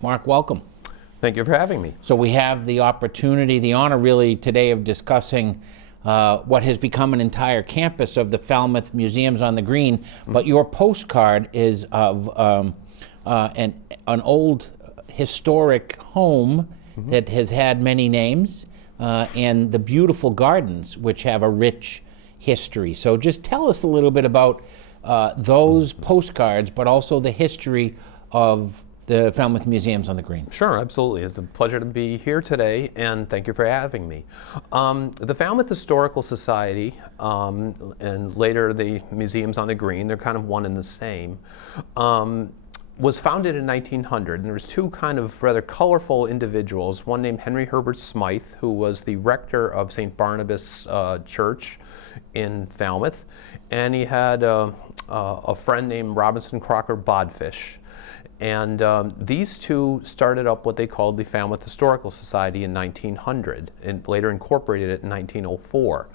Mark, welcome. Thank you for having me. So we have the opportunity, the honor really today of discussing what has become an entire campus of the Falmouth Museums on the Green, but your postcard is of an old historic home that has had many names, and the beautiful gardens, which have a rich history. So just tell us a little bit about those postcards, but also the history of the Falmouth Museums on the Green. Sure, absolutely. It's a pleasure to be here today, and thank you for having me. The Falmouth Historical Society, and later the Museums on the Green, they're kind of one and the same, was founded in 1900, and there was two kind of rather colorful individuals, one named Henry Herbert Smythe, who was the rector of St. Barnabas Church in Falmouth, and he had a friend named Robinson Crocker Bodfish. And these two started up what they called the Falmouth Historical Society in 1900 and later incorporated it in 1904.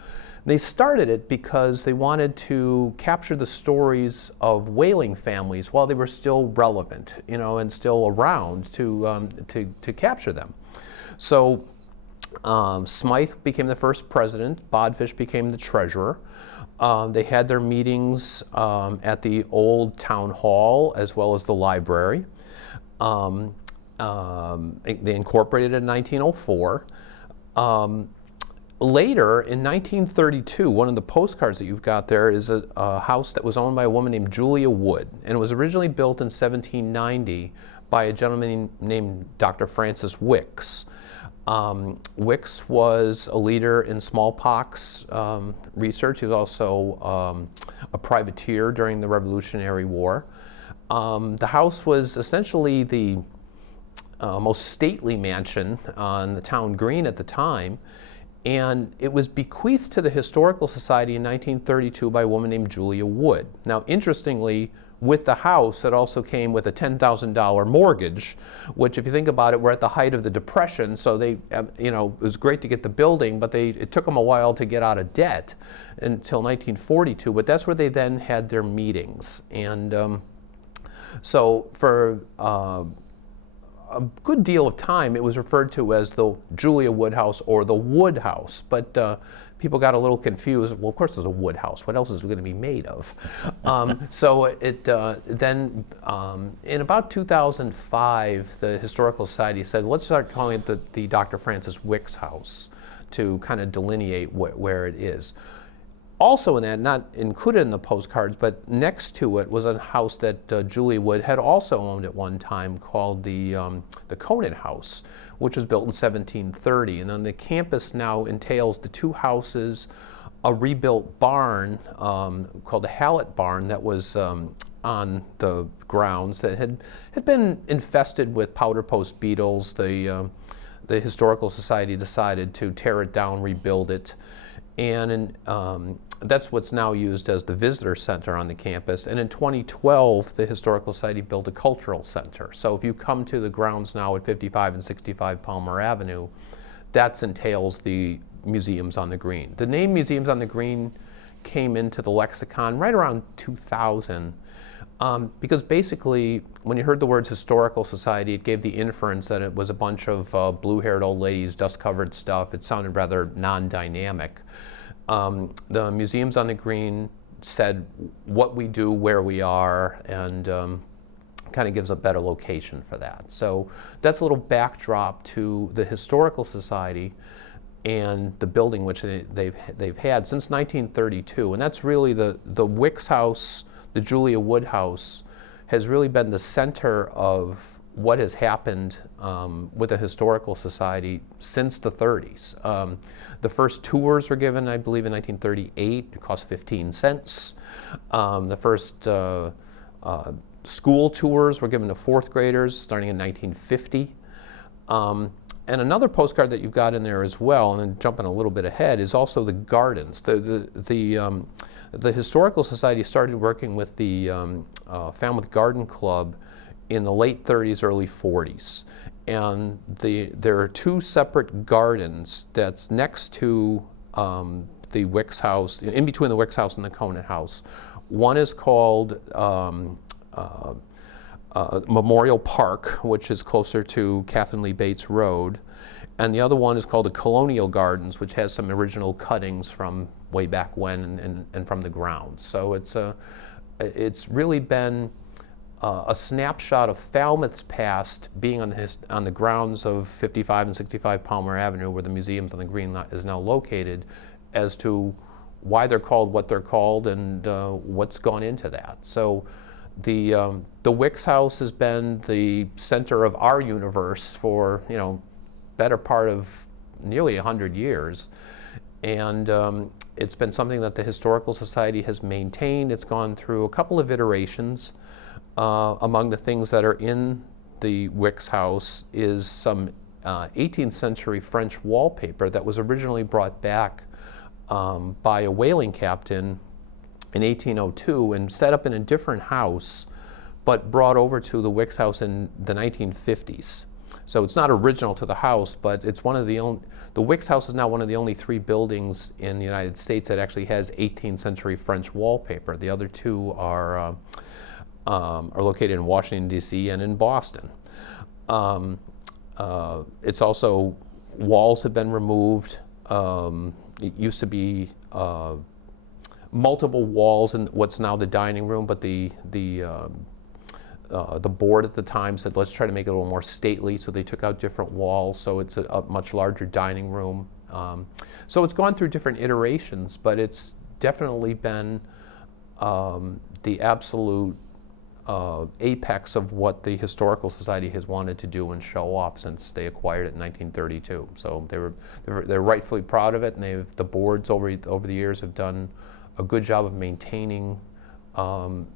They started it because they wanted to capture the stories of whaling families while they were still relevant, you know, and still around to capture them. So Smythe became the first president, Bodfish became the treasurer. They had their meetings at the old town hall as well as the library. They incorporated it in 1904. Later, in 1932, one of the postcards that you've got there is a house that was owned by a woman named Julia Wood, and it was originally built in 1790 by a gentleman named Dr. Francis Wicks. Wicks was a leader in smallpox research. He was also a privateer during the Revolutionary War. The house was essentially the most stately mansion on the town green at the time, and it was bequeathed to the Historical Society in 1932 by a woman named Julia Wood. Now, interestingly, with the house, it also came with a $10,000 mortgage, which, if you think about it, we're at the height of the Depression, so they, you know, it was great to get the building, but it took them a while to get out of debt until 1942. But that's where they then had their meetings, and so for a good deal of time, it was referred to as the Julia Wood House or the Wood House, but people got a little confused. Well, of course there's a wood house. What else is it going to be made of? So it then, in about 2005, the Historical Society said, let's start calling it the Dr. Francis Wicks House to kind of delineate where it is. Also in that, not included in the postcards, but next to it was a house that Julia Wood had also owned at one time called the Conant House, which was built in 1730. And on the campus now entails the two houses, a rebuilt barn called the Hallett Barn that was on the grounds that had been infested with powder post beetles. The Historical Society decided to tear it down, rebuild it, and that's what's now used as the visitor center on the campus. And in 2012, the Historical Society built a cultural center. So if you come to the grounds now at 55 and 65 Palmer Avenue, that entails the Museums on the Green. The name Museums on the Green came into the lexicon right around 2000, because basically when you heard the words Historical Society, it gave the inference that it was a bunch of blue-haired old ladies, dust-covered stuff. It sounded rather non-dynamic. The Museums on the Green said what we do, where we are, and kind of gives a better location for that. So that's a little backdrop to the Historical Society and the building which they've had since 1932, and that's really the Wicks House, the Julia Wood House, has really been the center of what has happened with the Historical Society since the 30s. The first tours were given, I believe, in 1938. It cost 15 cents. The first school tours were given to fourth graders starting in 1950. And another postcard that you've got in there as well, and then jumping a little bit ahead, is also the gardens. The Historical Society started working with the Falmouth Garden Club in the late 30s, early 40s. And there are two separate gardens that's next to the Wicks House, in between the Wicks House and the Conant House. One is called Memorial Park, which is closer to Catherine Lee Bates Road. And the other one is called the Colonial Gardens, which has some original cuttings from way back when and from the ground. So it's really been a snapshot of Falmouth's past being on the grounds of 55 and 65 Palmer Avenue, where the museums on the green is now located, as to why they're called what they're called and what's gone into that. So the Wicks House has been the center of our universe for, better part of nearly 100 years. And it's been something that the Historical Society has maintained. It's gone through a couple of iterations. Among the things that are in the Wicks House is some 18th century French wallpaper that was originally brought back by a whaling captain in 1802 and set up in a different house, but brought over to the Wicks House in the 1950s. So it's not original to the house, but it's one of the only, the Wicks House is now one of the only 3 buildings in the United States that actually has 18th century French wallpaper. The other 2 are located in Washington, D.C. and in Boston. It's also, walls have been removed. It used to be multiple walls in what's now the dining room, but the board at the time said, let's try to make it a little more stately, so they took out different walls, so it's a much larger dining room. So it's gone through different iterations, but it's definitely been the absolute apex of what the Historical Society has wanted to do and show off since they acquired it in 1932. So they're rightfully proud of it, and the boards over the years have done a good job of maintaining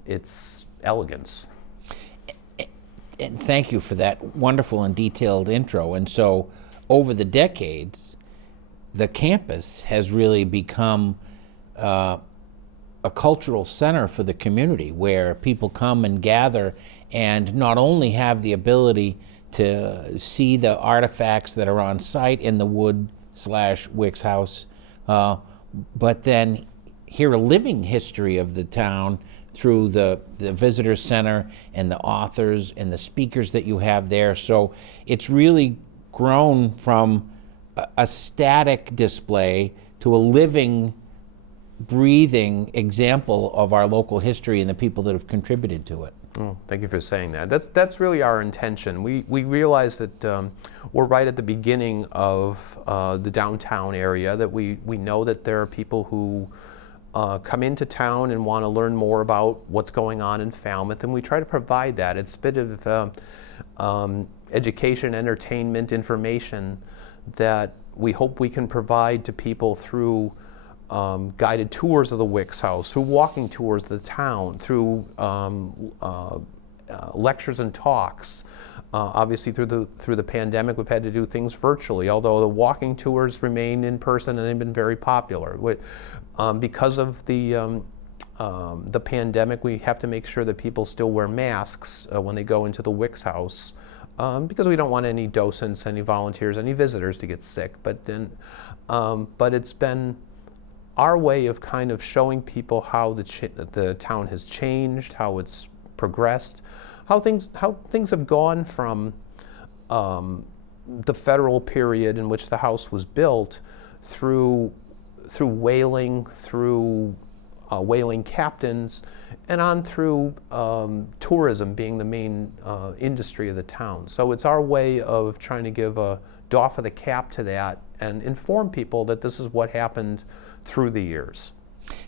its elegance. And thank you for that wonderful and detailed intro. And so over the decades, the campus has really become a cultural center for the community, where people come and gather and not only have the ability to see the artifacts that are on site in the Wood/Wicks House, but then hear a living history of the town through the visitor center and the authors and the speakers that you have there. So it's really grown from a static display to a living, breathing example of our local history and the people that have contributed to it. Oh, thank you for saying that. That's really our intention. We realize that we're right at the beginning of the downtown area, that we know that there are people who come into town and want to learn more about what's going on in Falmouth, and we try to provide that. It's a bit of education, entertainment, information that we hope we can provide to people through guided tours of the Wicks House, through walking tours of the town, through lectures and talks. Obviously, through the pandemic, we've had to do things virtually, although the walking tours remain in person and they've been very popular. Because of the pandemic, we have to make sure that people still wear masks when they go into the Wicks House, because we don't want any docents, any volunteers, any visitors to get sick. But it's been our way of kind of showing people how the town has changed, how it's progressed, how things have gone from the federal period in which the house was built through whaling, through whaling captains, and on through tourism being the main industry of the town. So it's our way of trying to give a doff of the cap to that and inform people that this is what happened through the years.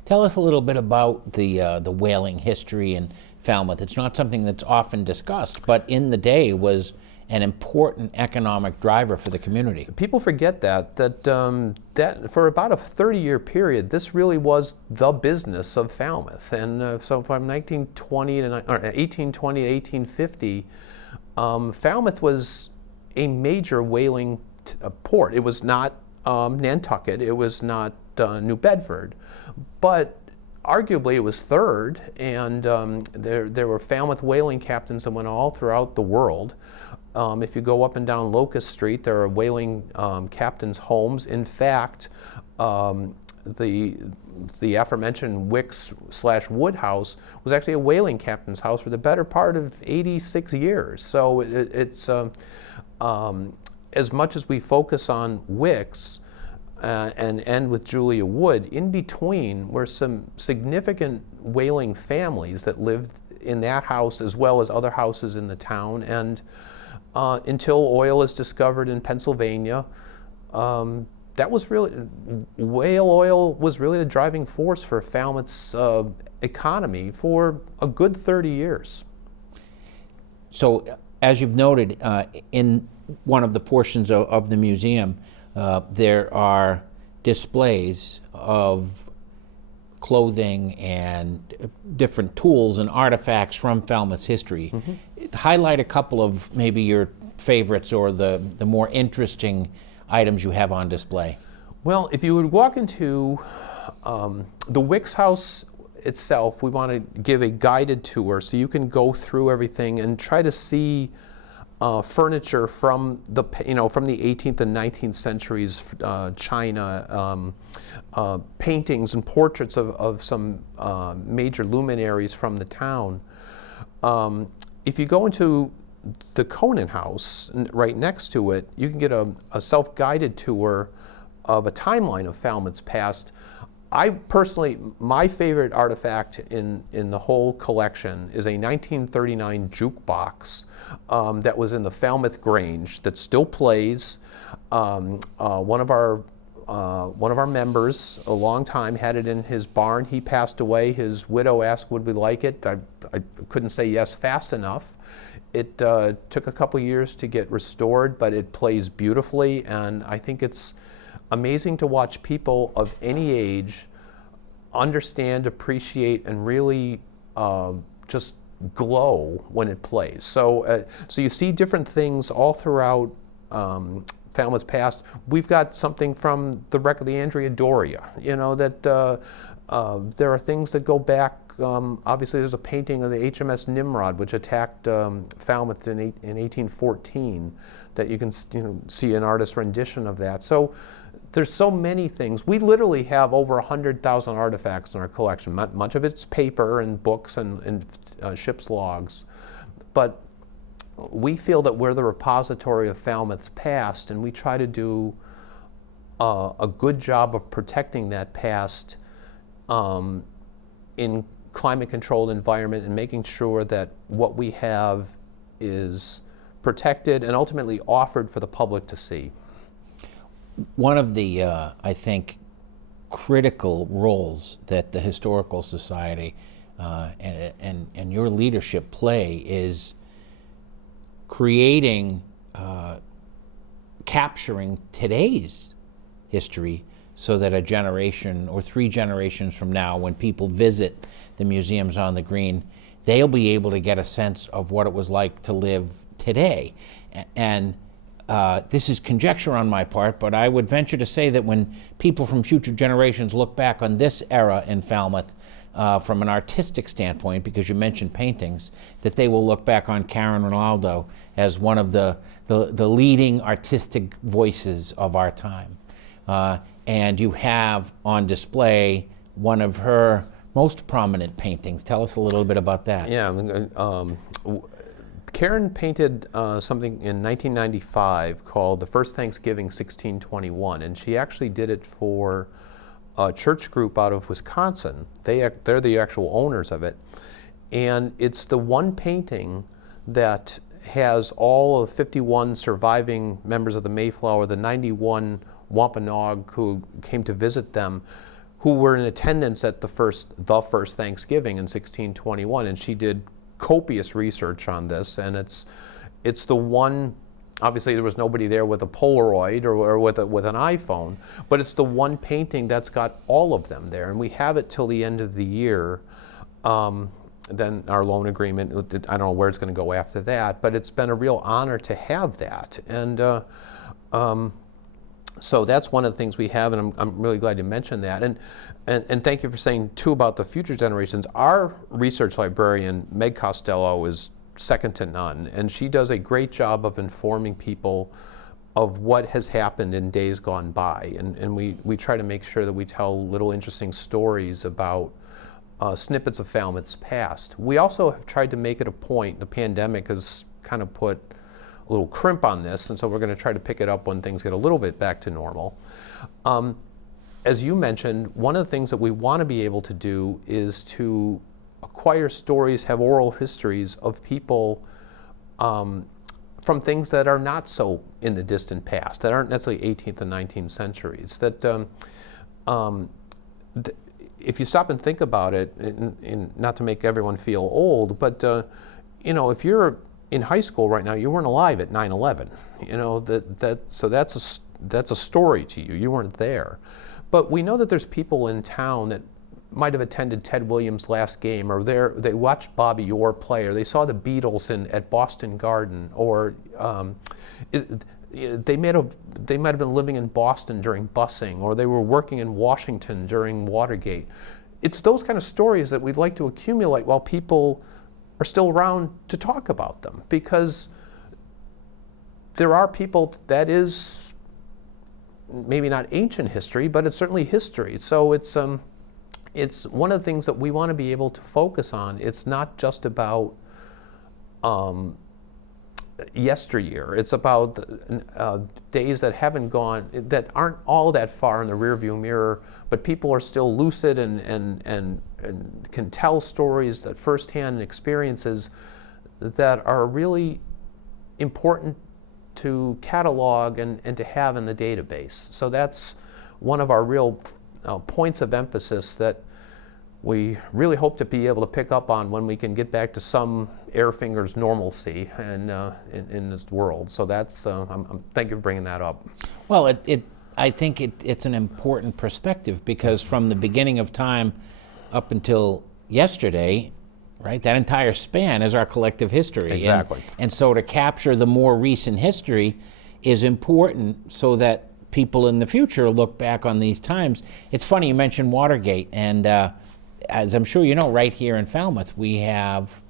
Tell us a little bit about the whaling history in Falmouth. It's not something that's often discussed, but in the day was an important economic driver for the community. People forget that for about a 30-year period, this really was the business of Falmouth. And so from 1820 to 1850, Falmouth was a major whaling port. It was not Nantucket, it was not New Bedford, but arguably it was third, and there were Falmouth whaling captains that went all throughout the world. If you go up and down Locust Street, there are whaling captains' homes. In fact, the aforementioned Wicks/Wood house was actually a whaling captain's house for the better part of 86 years. So it's as much as we focus on Wicks and end with Julia Wood, in between were some significant whaling families that lived in that house as well as other houses in the town. And until oil is discovered in Pennsylvania, that was really, whale oil was really the driving force for Falmouth's economy for a good 30 years. So, as you've noted, in one of the portions of the museum, there are displays of clothing and different tools and artifacts from Falmouth's history. Highlight a couple of maybe your favorites or the more interesting items you have on display. Well, if you would walk into the Wicks house itself, we want to give a guided tour so you can go through everything and try to see furniture from the 18th and 19th centuries, China, paintings and portraits of some major luminaries from the town. If you go into the Conan house right next to it, you can get a self-guided tour of a timeline of Falmouth's past. I personally, my favorite artifact in the whole collection is a 1939 jukebox that was in the Falmouth Grange that still plays. One of our members, a long time, had it in his barn. He passed away. His widow asked, would we like it? I couldn't say yes fast enough. It took a couple years to get restored, but it plays beautifully, and I think it's amazing to watch people of any age understand, appreciate, and really just glow when it plays. So, so you see different things all throughout Falmouth's past. We've got something from the wreck of the Andrea Doria. You know, that there are things that go back. Obviously, there's a painting of the HMS Nimrod, which attacked Falmouth in 1814, that you can see an artist's rendition of that. So there's so many things. We literally have over 100,000 artifacts in our collection. Much of it's paper and books and ship's logs. But we feel that we're the repository of Falmouth's past, and we try to do a good job of protecting that past in climate-controlled environment and making sure that what we have is protected and ultimately offered for the public to see. One of the, I think, critical roles that the Historical Society and your leadership play is creating, capturing today's history so that a generation or 3 generations from now, when people visit the museums on the Green, they'll be able to get a sense of what it was like to live today. And this is conjecture on my part, but I would venture to say that when people from future generations look back on this era in Falmouth from an artistic standpoint, because you mentioned paintings, that they will look back on Karen Ronaldo as one of the leading artistic voices of our time. And you have on display one of her most prominent paintings. Tell us a little bit about that. Yeah, Karen painted something in 1995 called The First Thanksgiving 1621, and she actually did it for a church group out of Wisconsin. They're the actual owners of it, and it's the one painting that has all of the 51 surviving members of the Mayflower, the 91 Wampanoag who came to visit them, who were in attendance at the first Thanksgiving in 1621, and she did copious research on this, and it's the one. Obviously, there was nobody there with a Polaroid or with an iPhone, but it's the one painting that's got all of them there, and we have it till the end of the year. Then our loan agreement, I don't know where it's going to go after that, but it's been a real honor to have that, and so that's one of the things we have, and I'm really glad you mentioned that. And thank you for saying, too, about the future generations. Our research librarian, Meg Costello, is second to none, and she does a great job of informing people of what has happened in days gone by. And we try to make sure that we tell little interesting stories about snippets of Falmouth's past. We also have tried to make it a point, the pandemic has kind of put a little crimp on this, and so we're going to try to pick it up when things get a little bit back to normal. As you mentioned, one of the things that we want to be able to do is to acquire stories, have oral histories of people from things that are not so in the distant past, that aren't necessarily 18th and 19th centuries. That if you stop and think about it, not to make everyone feel old, but if you're in high school right now, you weren't alive at 9/11. So that's a story to you. You weren't there. But we know that there's people in town that might have attended Ted Williams' last game, or they watched Bobby Orr play, or they saw the Beatles at Boston Garden, or they might have been living in Boston during busing, or they were working in Washington during Watergate. It's those kind of stories that we'd like to accumulate while people are still around to talk about them, because there are people that is maybe not ancient history, but it's certainly history. So it's one of the things that we want to be able to focus on. It's not just about yesteryear. It's about days that haven't gone, that aren't all that far in the rearview mirror, but people are still lucid and can tell stories, that firsthand experiences that are really important to catalog and to have in the database. So that's one of our real points of emphasis that we really hope to be able to pick up on when we can get back to some air fingers normalcy in this world. So that's thank you for bringing that up. Well, I think it's an important perspective, because from the beginning of time up until yesterday, right, that entire span is our collective history. Exactly. And so to capture the more recent history is important so that people in the future look back on these times. It's funny you mentioned Watergate, and as I'm sure you know, right here in Falmouth, we have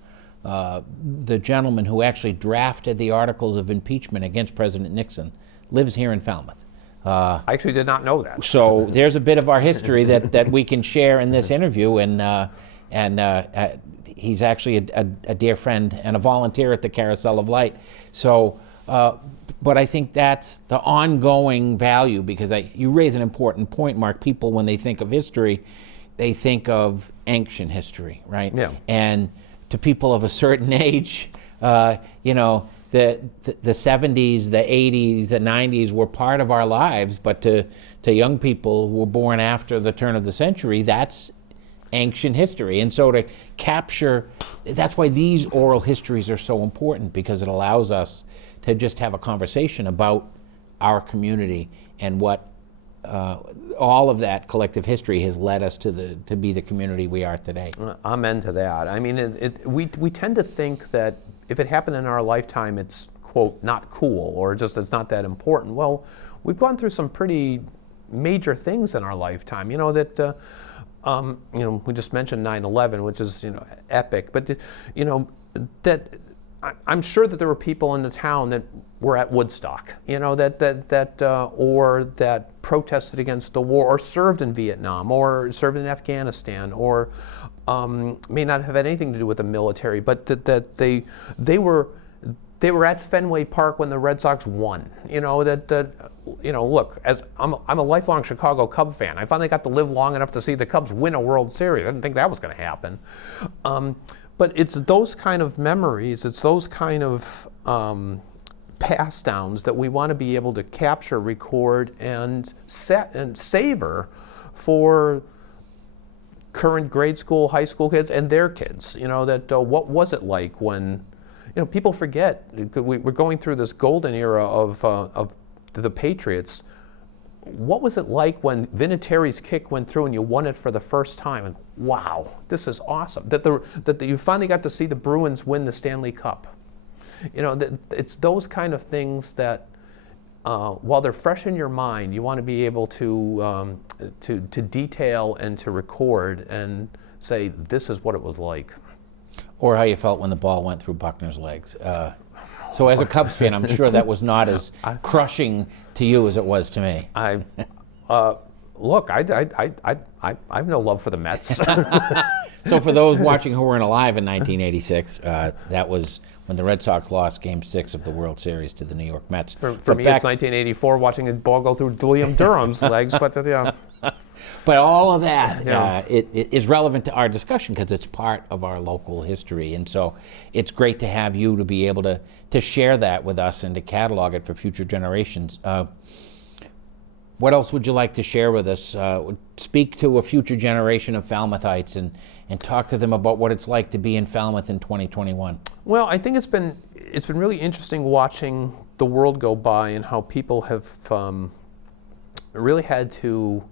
the gentleman who actually drafted the articles of impeachment against President Nixon lives here in Falmouth. I actually did not know that. So there's a bit of our history that we can share in this interview, and he's actually a dear friend and a volunteer at the Carousel of Light. So, but I think that's the ongoing value, because you raise an important point, Mark. People, when they think of history, they think of ancient history, right? Yeah. And to people of a certain age, the 70s, the 80s, the 90s were part of our lives, but to young people who were born after the turn of the century, that's ancient history. And so to capture, that's why these oral histories are so important, because it allows us to just have a conversation about our community and what all of that collective history has led us to be the community we are today. Amen to that. I mean, we tend to think that if it happened in our lifetime, it's, quote, not cool, or just it's not that important. Well, we've gone through some pretty major things in our lifetime. We just mentioned 9/11, which is, epic. But, that I'm sure that there were people in the town that were at Woodstock, or that protested against the war, or served in Vietnam, or served in Afghanistan, or may not have had anything to do with the military, but that they were at Fenway Park when the Red Sox won. Look, as I'm a lifelong Chicago Cub fan. I finally got to live long enough to see the Cubs win a World Series. I didn't think that was going to happen. But it's those kind of memories, it's those kind of pass downs that we want to be able to capture, record, and savor for current grade school, high school kids, and their kids. What was it like when, people forget. We're going through this golden era of the Patriots. What was it like when Vinatieri's kick went through and you won it for the first time? And wow, this is awesome. That you finally got to see the Bruins win the Stanley Cup. It's those kind of things that, while they're fresh in your mind, you want to be able to detail and to record and say, this is what it was like. Or how you felt when the ball went through Buckner's legs. So as a Cubs fan, I'm sure that was not as crushing to you as it was to me. Look, I have no love for the Mets. So for those watching who weren't alive in 1986, that was when the Red Sox lost Game 6 of the World Series to the New York Mets. For me, it's 1984, watching a ball go through Liam Durham's legs, but yeah. But all of that it is relevant to our discussion because it's part of our local history. And so it's great to have you to be able to share that with us and to catalog it for future generations. What else would you like to share with us? Speak to a future generation of Falmouthites and talk to them about what it's like to be in Falmouth in 2021. Well, I think it's been really interesting watching the world go by and how people have really had to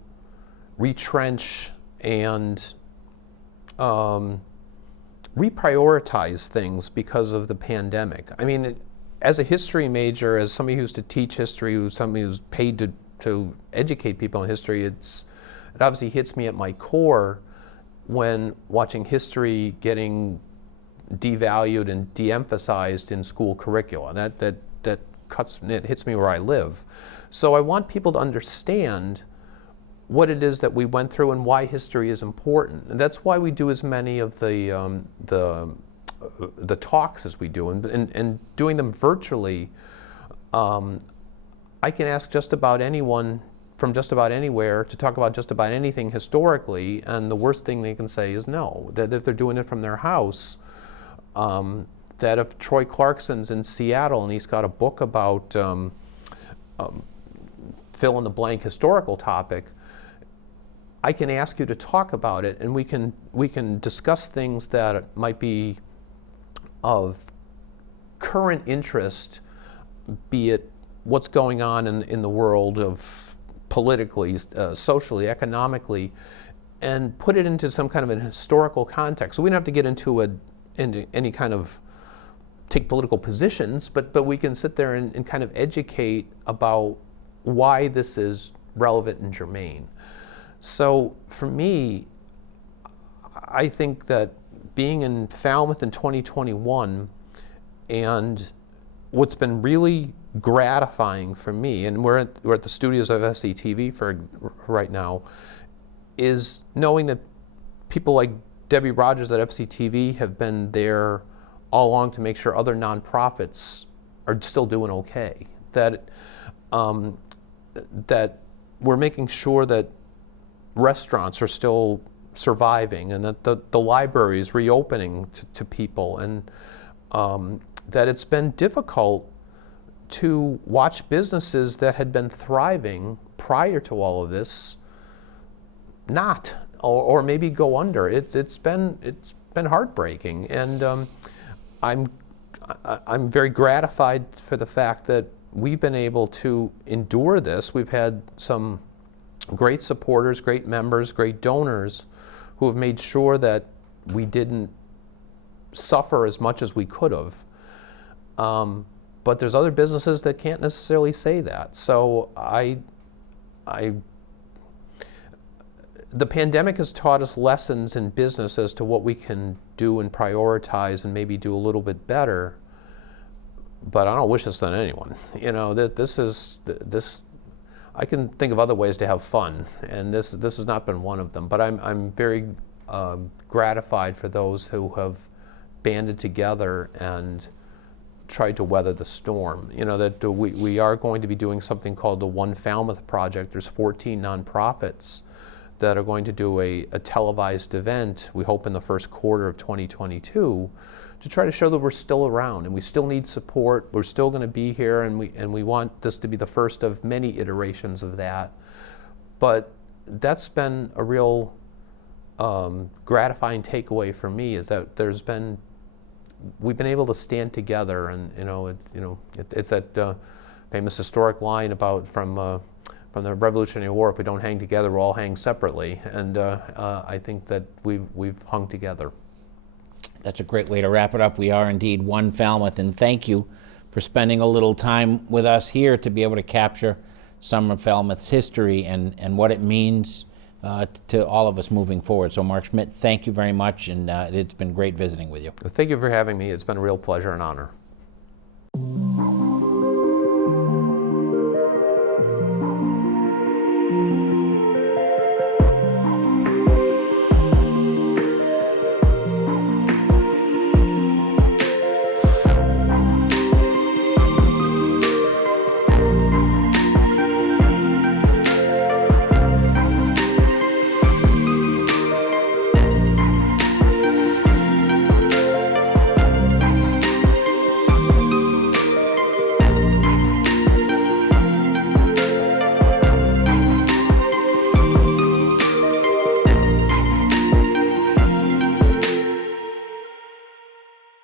retrench and reprioritize things because of the pandemic. I mean, as a history major, as somebody who used to teach history, somebody who's paid to educate people on history, it obviously hits me at my core when watching history getting devalued and de-emphasized in school curricula. That hits me where I live. So I want people to understand what it is that we went through and why history is important. And that's why we do as many of the talks as we do, and doing them virtually. I can ask just about anyone from just about anywhere to talk about just about anything historically, and the worst thing they can say is no. That if they're doing it from their house, that if Troy Clarkson's in Seattle and he's got a book about fill in the blank historical topic, I can ask you to talk about it, and we can discuss things that might be of current interest, be it what's going on in the world of politically, socially, economically, and put it into some kind of an historical context. So we don't have to get into any kind of take political positions, but we can sit there and kind of educate about why this is relevant and germane. So for me, I think that being in Falmouth in 2021, and what's been really gratifying for me, and we're at the studios of FCTV for right now, is knowing that people like Debbie Rogers at FCTV have been there all along to make sure other nonprofits are still doing okay. That we're making sure that restaurants are still surviving, and that the library is reopening to people, and that it's been difficult to watch businesses that had been thriving prior to all of this not, or maybe go under. It's been heartbreaking, and I'm very gratified for the fact that we've been able to endure this. We've had some great supporters, great members, great donors who have made sure that we didn't suffer as much as we could have. But there's other businesses that can't necessarily say that. So the pandemic has taught us lessons in business as to what we can do and prioritize and maybe do a little bit better. But I don't wish this on anyone. You know, this. I can think of other ways to have fun, and this has not been one of them. But I'm very gratified for those who have banded together and tried to weather the storm. You know, that we are going to be doing something called the One Falmouth Project. There's 14 nonprofits that are going to do a televised event, we hope in the first quarter of 2022, to try to show that we're still around and we still need support. We're still going to be here, and we want this to be the first of many iterations of that. But that's been a real gratifying takeaway for me, is that we've been able to stand together, and it's that famous historic line about from the Revolutionary War: if we don't hang together, we'll all hang separately. And I think that we've hung together. That's a great way to wrap it up. We are indeed one Falmouth, and thank you for spending a little time with us here to be able to capture some of Falmouth's history and what it means to all of us moving forward. So Mark Schmidt, thank you very much, and it's been great visiting with you. Thank you for having me. It's been a real pleasure and honor.